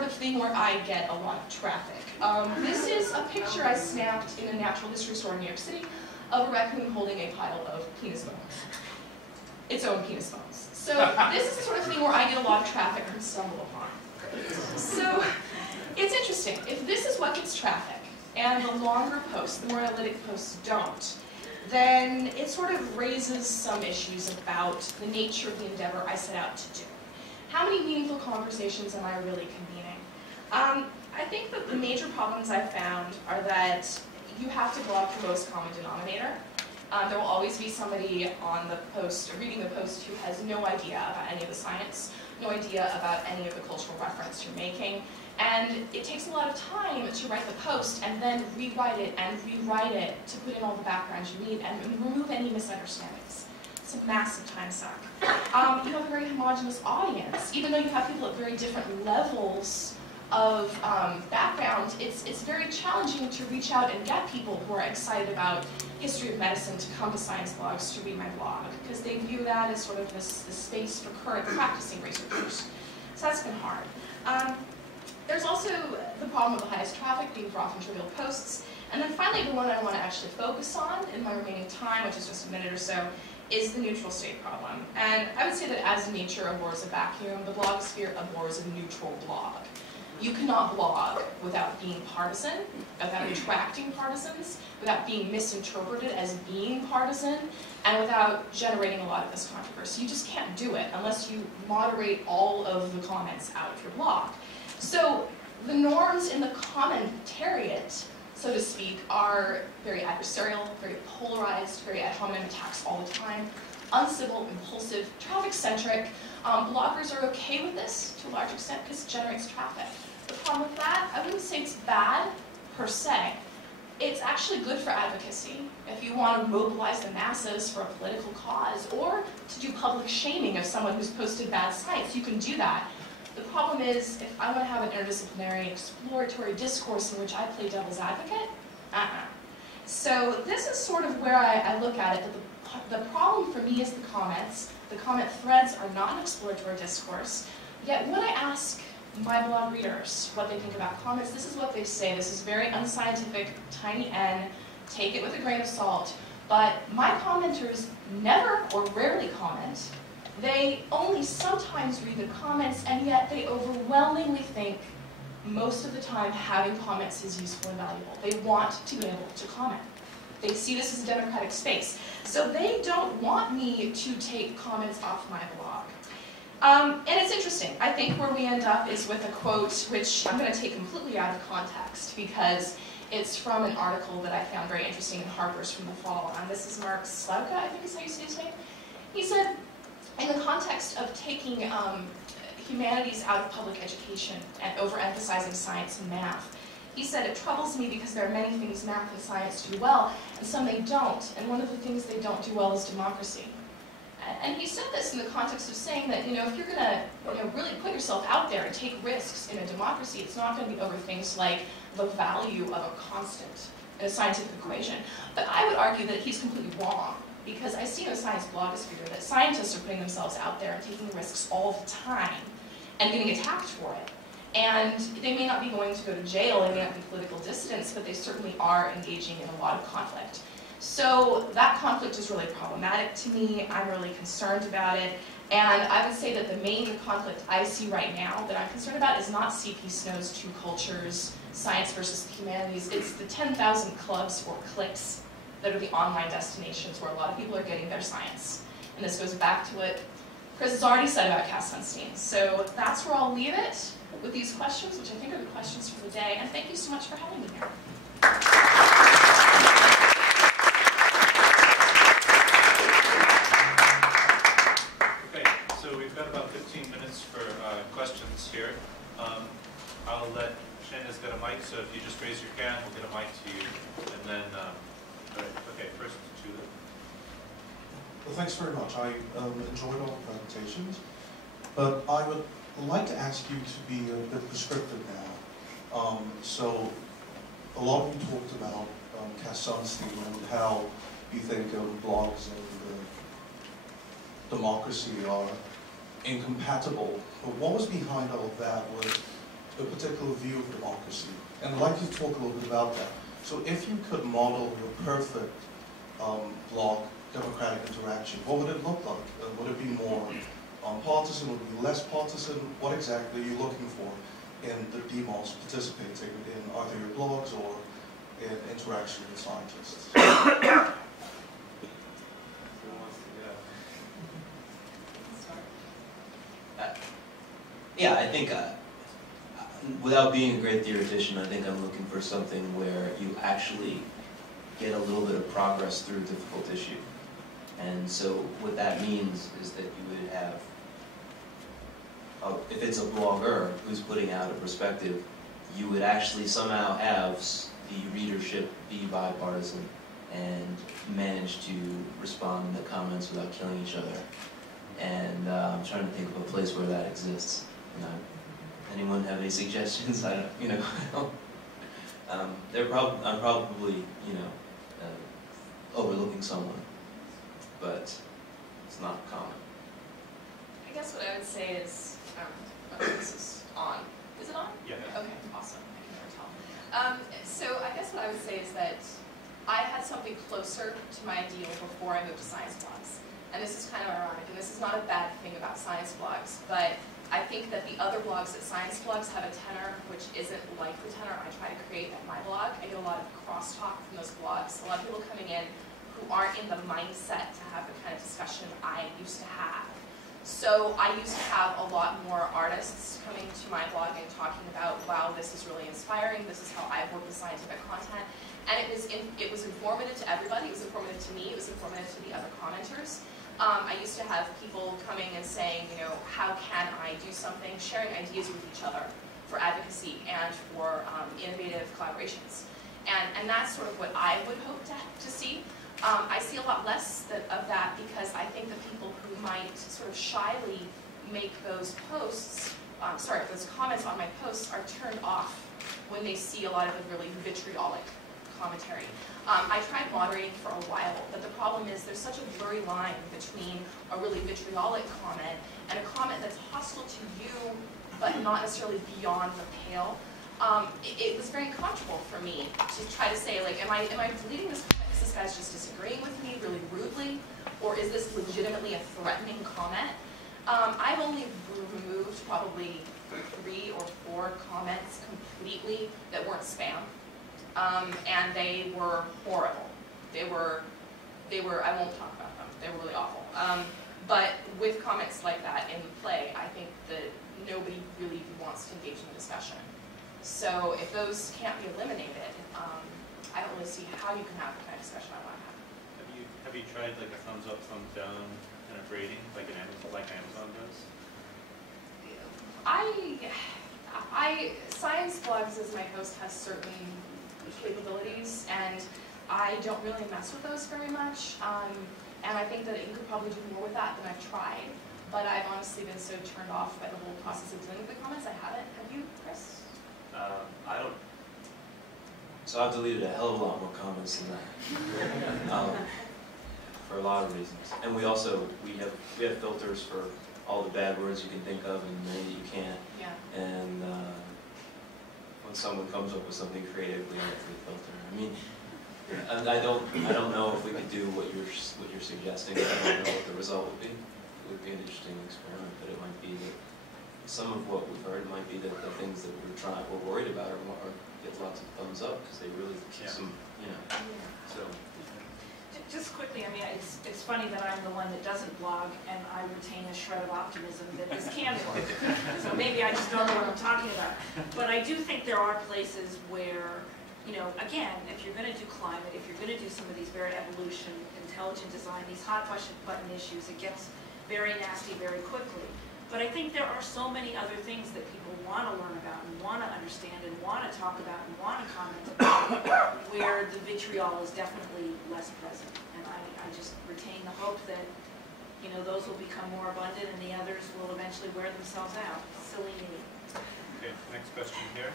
sort of thing where I get a lot of traffic. This is a picture I snapped in a natural history store in New York City of a raccoon holding a pile of penis bones. Its own penis bones. So this is the sort of thing where I get a lot of traffic and stumble upon. So it's interesting. If this is what gets traffic, and the longer posts, the more analytic posts don't, then it sort of raises some issues about the nature of the endeavor I set out to do. How many meaningful conversations am I really convening? I think that the major problems I've found are that you have to go up the most common denominator. There will always be somebody on the post, or reading the post, who has no idea about any of the science, no idea about any of the cultural reference you're making, and it takes a lot of time to write the post and then rewrite it to put in all the background you need and remove any misunderstandings. It's a massive time suck. You have a very homogeneous audience. Even though you have people at very different levels of background, it's very challenging to reach out and get people who are excited about history of medicine to come to ScienceBlogs to read my blog, because they view that as sort of this space for current practicing researchers. So that's been hard. There's also the problem of the highest traffic being for often trivial posts. And then finally, the one I want to actually focus on in my remaining time, which is just a minute or so, is the neutral state problem. And I would say that as nature abhors a vacuum, the blogosphere abhors a neutral blog. You cannot blog without being partisan, without attracting partisans, without being misinterpreted as being partisan, and without generating a lot of this controversy. You just can't do it unless you moderate all of the comments out of your blog. So the norms in the commentariat, so to speak, are very adversarial, very polarized, very ad hominem attacks all the time, uncivil, impulsive, traffic-centric. Bloggers are okay with this to a large extent because it generates traffic. The problem with that, I wouldn't say it's bad per se. It's actually good for advocacy. If you want to mobilize the masses for a political cause or to do public shaming of someone who's posted bad science, you can do that. The problem is, if I want to have an interdisciplinary, exploratory discourse in which I play devil's advocate, So this is sort of where I look at it, that the problem for me is the comments. The comment threads are not an exploratory discourse, yet when I ask my blog readers what they think about comments, this is what they say. This is very unscientific, tiny n, take it with a grain of salt, but my commenters never or rarely comment. They only sometimes read the comments, and yet they overwhelmingly think most of the time having comments is useful and valuable. They want to be able to comment. They see this as a democratic space. So they don't want me to take comments off my blog. And it's interesting. I think where we end up is with a quote which I'm going to take completely out of context because it's from an article that I found very interesting in Harper's from the fall. This is Mark Slauka, I think is how you say his name. He said, in the context of taking humanities out of public education and overemphasizing science and math, he said, it troubles me because there are many things math and science do well, and some they don't. And one of the things they don't do well is democracy. And he said this in the context of saying that, if you're going to really put yourself out there and take risks in a democracy, it's not going to be over things like the value of a constant in a scientific equation. But I would argue that he's completely wrong, because I see in the science blogosphere that scientists are putting themselves out there and taking risks all the time and getting attacked for it. And they may not be going to go to jail, they may not be political dissidents, but they certainly are engaging in a lot of conflict. So that conflict is really problematic to me. I'm really concerned about it. And I would say that the main conflict I see right now that I'm concerned about is not C.P. Snow's two cultures, science versus the humanities. It's the 10,000 clubs or cliques that are the online destinations where a lot of people are getting their science. And this goes back to what Chris has already said about Cass Sunstein. So that's where I'll leave it with these questions, which I think are the questions for the day. And thank you so much for having me here. Okay, so we've got about 15 minutes for questions here. I'll let Shanna's got a mic, so if you just raise your hand, we'll get a mic to you. And then, all right, okay, first, Julie. Well, thanks very much. I enjoyed all the presentations, but I would like to ask you to be a bit prescriptive now. So, a lot of you talked about Cass Sunstein and how you think blogs and democracy are incompatible. But what was behind all of that was a particular view of democracy. And I'd like you to talk a little bit about that. So if you could model your perfect blog democratic interaction, what would it look like? Would it be more partisan? Would it be less partisan? What exactly are you looking for in the demos participating in either your blogs or in interaction with scientists? Yeah, I think, without being a great theoretician, I think I'm looking for something where you actually get a little bit of progress through a difficult issue. And so what that means is that you would have, if it's a blogger who's putting out a perspective, you would actually somehow have the readership be bipartisan and manage to respond to comments without killing each other. And I'm trying to think of a place where that exists. Anyone have any suggestions? I don't, I'm probably, overlooking someone, but it's not common. I guess what I would say is, this is on. Is it on? Yeah. Okay, awesome. I can never tell. So I guess what I would say is that I had something closer to my ideal before I moved to ScienceBlogs. And this is kind of ironic, and this is not a bad thing about ScienceBlogs, but I think that the other blogs at ScienceBlogs have a tenor which isn't like the tenor I try to create at my blog. I get a lot of crosstalk from those blogs, a lot of people coming in who aren't in the mindset to have the kind of discussion I used to have. So I used to have a lot more artists coming to my blog and talking about, wow, this is really inspiring, this is how I work with scientific content. And it was informative to everybody, it was informative to me, it was informative to the other commenters. I used to have people coming and saying, how can I do something, sharing ideas with each other for advocacy and for innovative collaborations. And that's sort of what I would hope to see. I see a lot less of that because I think the people who might sort of shyly make those posts, those comments on my posts are turned off when they see a lot of the really vitriolic commentary. I tried moderating for a while, but the problem is there's such a blurry line between a really vitriolic comment and a comment that's hostile to you, but not necessarily beyond the pale. It was very comfortable for me to try to say, like, am I deleting this comment because this guy's just disagreeing with me really rudely, or is this legitimately a threatening comment? I've only removed probably 3 or 4 comments completely that weren't spam. And they were horrible. They were, I won't talk about them, they were really awful. But with comments like that in play, I think that nobody really wants to engage in the discussion. So if those can't be eliminated, I don't really see how you can have the kind of discussion I want to have. Have you tried like a thumbs up, thumbs down kind of rating, like Amazon does? ScienceBlogs as my host has certain capabilities, and I don't really mess with those very much. And I think that you could probably do more with that than I've tried. But I've honestly been so turned off by the whole process of dealing with the comments. I haven't. Have you, Chris? I don't. So I've deleted a hell of a lot more comments than that, for a lot of reasons. And we have filters for all the bad words you can think of and many that you can't. Yeah. And when someone comes up with something creative, we have to filter. I mean, I don't know if we could do what you're suggesting. I don't know what the result would be. It would be an interesting experiment, but it might be that some of what we've heard might be that the things that we're worried about are get lots of thumbs up because they really keep some, So. Just quickly, I mean, it's funny that I'm the one that doesn't blog and I retain a shred of optimism that this can work. So maybe I just don't know what I'm talking about. But I do think there are places where, again, if you're going to do climate, if you're going to do some of these very evolution, intelligent design, these hot button issues, it gets very nasty very quickly. But I think there are so many other things that people want to learn about and want to understand and want to talk about and want to comment about where the vitriol is definitely less present. And I just retain the hope that, those will become more abundant and the others will eventually wear themselves out. Silly me. Okay, next question here.